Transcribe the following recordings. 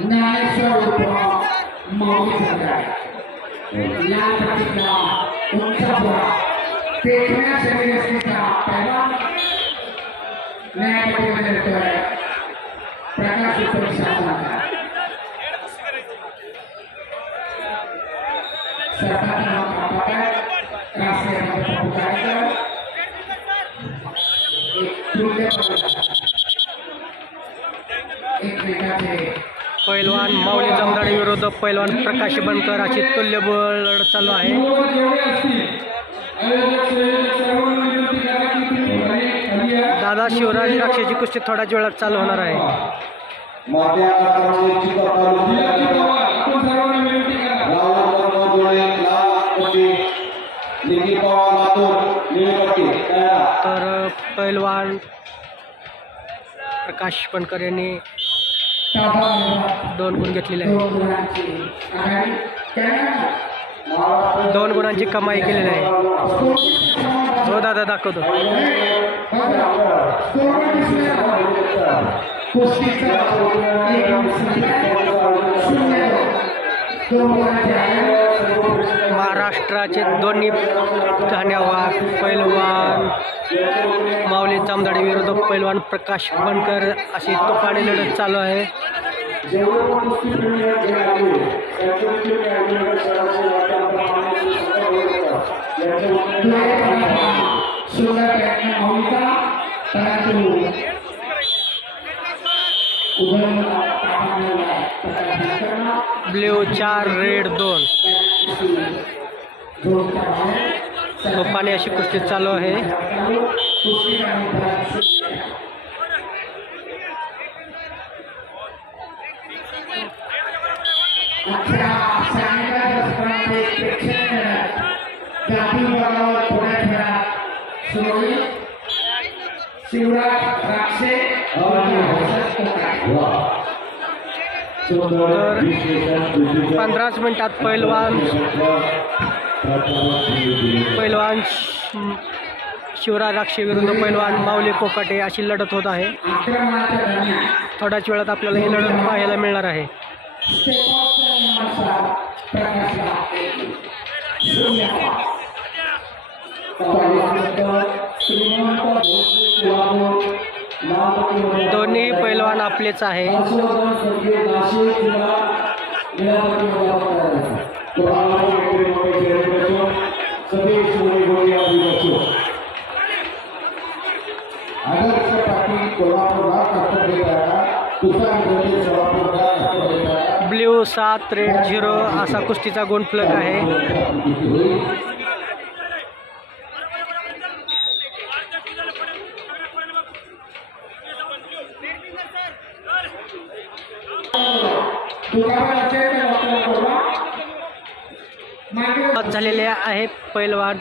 ज्ञानेश्वर उप मौलिक सरकार या प्रतिज्ञा उंचापुरा पेटण्या शरीरस्थितीचा पहिला न्यायपतीमध्ये येतोय प्रकाश परीक्षा पैलवान माऊली जमदाडे विरुद्ध पैलवान प्रकाश बनकर अशी तुल्यबळ लढत चालू आहे. दादा शिवराज राक्षाची कुस्ती थोड्याच वेळात चालू होणार आहे. तर पैलवान प्रकाश पणकर यांनी दोन गुण घेतलेले दोन गुणांची कमाई केलेली आहे. हो दादा दाखवतो. महाराष्ट्राचे दोन्ही धान्यवाद पैलवान माऊली चामदाडे विरुद्ध पैलवान प्रकाश बनकर अशी तुफानी लढत चालू आहे. सुंदर प्रयत्न मौलिका परंतु उभं ब्ल्यू चार रेड दोन तुफानी अशी कुस्ती चालू आहे. शिवराज राक्षे तर पंधराच मिनिटात पैलवान पैलवान शिवराज राक्षे विरुद्ध पैलवान माऊली कोकाटे अशी लढत होत आहे. थोड्याच वेळात आपल्याला ही लढत पाहायला मिळणार आहे. दोन्ही पैलवान आपलेच आहे. आदर्श पाटील कोल्हापूरला कष्ट घेत आहे तुषार गोटे सोलापूरला कष्ट घेत आहे ब्ल्यू सात रेड झिरो असा कुस्तीचा गुण फलक आहे. बाद झालेले आहे पैलवान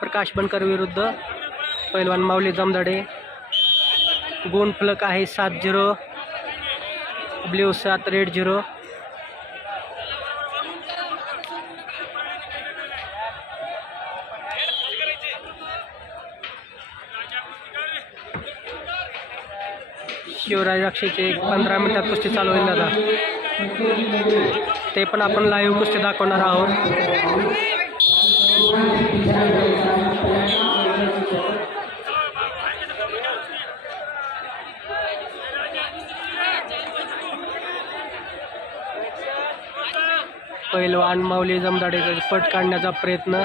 प्रकाश बनकर विरुद्ध. पैलवान माऊली जमदडे. गुण फलक आहे सात झिरो. ब्ल्यू सात रेड झिरो. शिवराज राक्षेचे एक पंधरा मिनिटात कुस्ती चालू होईल दादा. ते पण आपण लाईव्ह कुस्ती दाखवणार आहोत. पैलवान माऊली जमदाडेचा पट काढण्याचा प्रयत्न.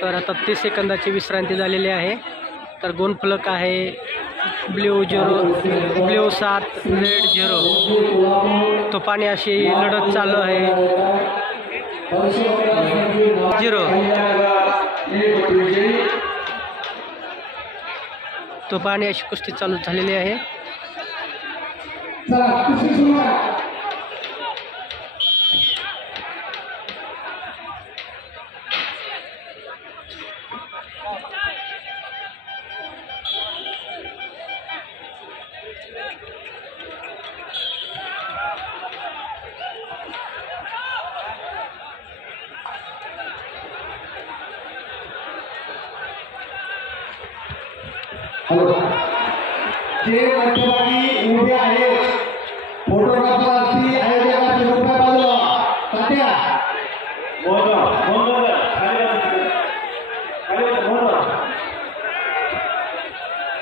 तर आता तीस सेकंदाची विश्रांती झालेली आहे. तर गुणफलक आहे. ब्ल्यू झिरो ब्ल्यू सात रेड झिरो. तुफानी अशी लढत चालू आहे. झिरो. तुफानी अशी कुस्ती चालू झालेली आहे. ते मध्यभागी उभे आहेत फोटोग्राफर असतील आयोजक असतील उभ्या बाजूला तात्या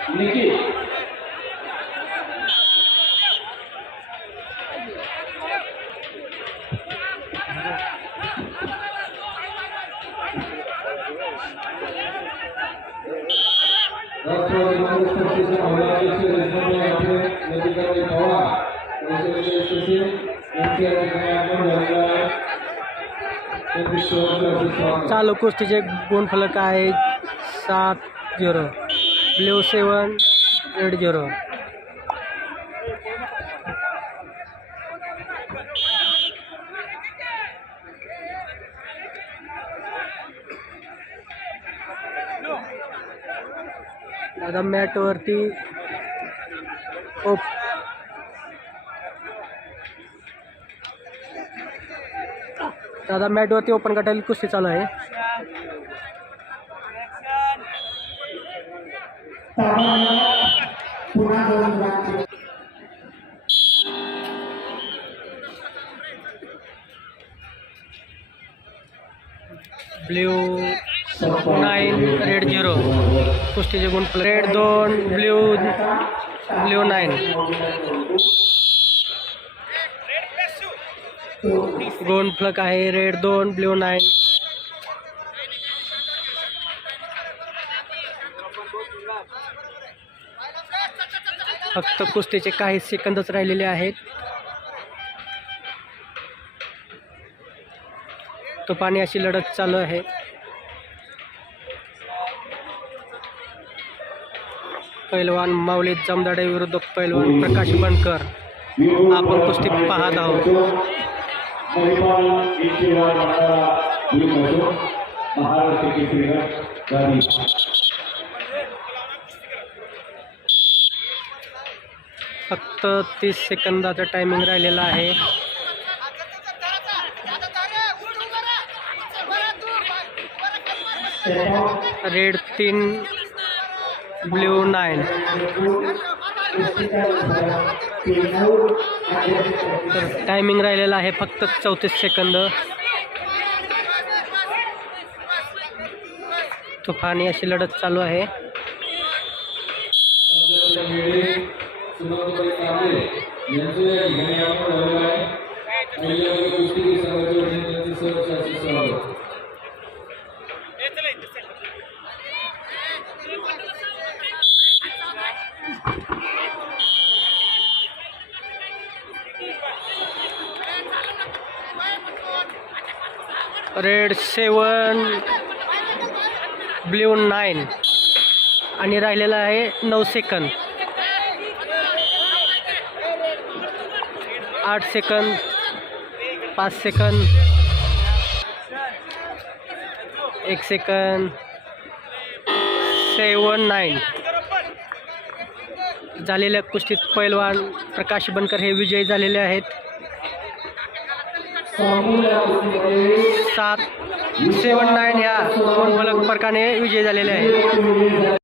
निखिल राष्ट्रवादी काँग्रेस अध्यक्ष पवार सचिव आगमन झालेलं आहे चालू कुस्तीचे गुणफलक आहे सात zero. Blue seven red zero. दादा मॅटवरती ओप दादा मॅटवरती ओपन करायला कुस्ती चालू आहे. ब्ल्यू. Nine red zero. कुस्तीचे गुण रेड दोन ब्ल्यू ब्ल्यू नाईन. गोन फ्लक आहे रेड दोन ब्ल्यू नाईन. फक्त कुस्तीचे काही सेकंदच राहिलेले आहेत. तो पाणी अशी लढत चालू आहे. पैलवान माऊली जमदाडे विरुद्ध पैलवान प्रकाश बनकर आपण कुस्ती पाहत आहोत. फक्त तीस सेकंदाचा टायमिंग राहिलेला आहे. रेड तीन ब्ल्यू नाईन. तर टायमिंग राहिलेला आहे फक्त चौतीस सेकंद. तुफानी अशी लढत चालू आहे सुमंतबाई कांबळे यांचं या ठिकाणी आगमन झालेलं आहे आणि यामध्ये कुस्ती संघाचे वतीने त्यांचे सहर्ष असे स्वागत रेड सेवन ब्ल्यू नाईन. आणि राहिलेला आहे नऊ सेकंद. आठ सेकंद पाच सेकंद एक सेकंद सेवन नाईन. झालेल्या कुस्तीत पैलवान प्रकाश बनकर हे विजयी झालेले आहेत. सात सेवन नाईन ह्या दोन फलक फरकाने विजय झालेले आहे.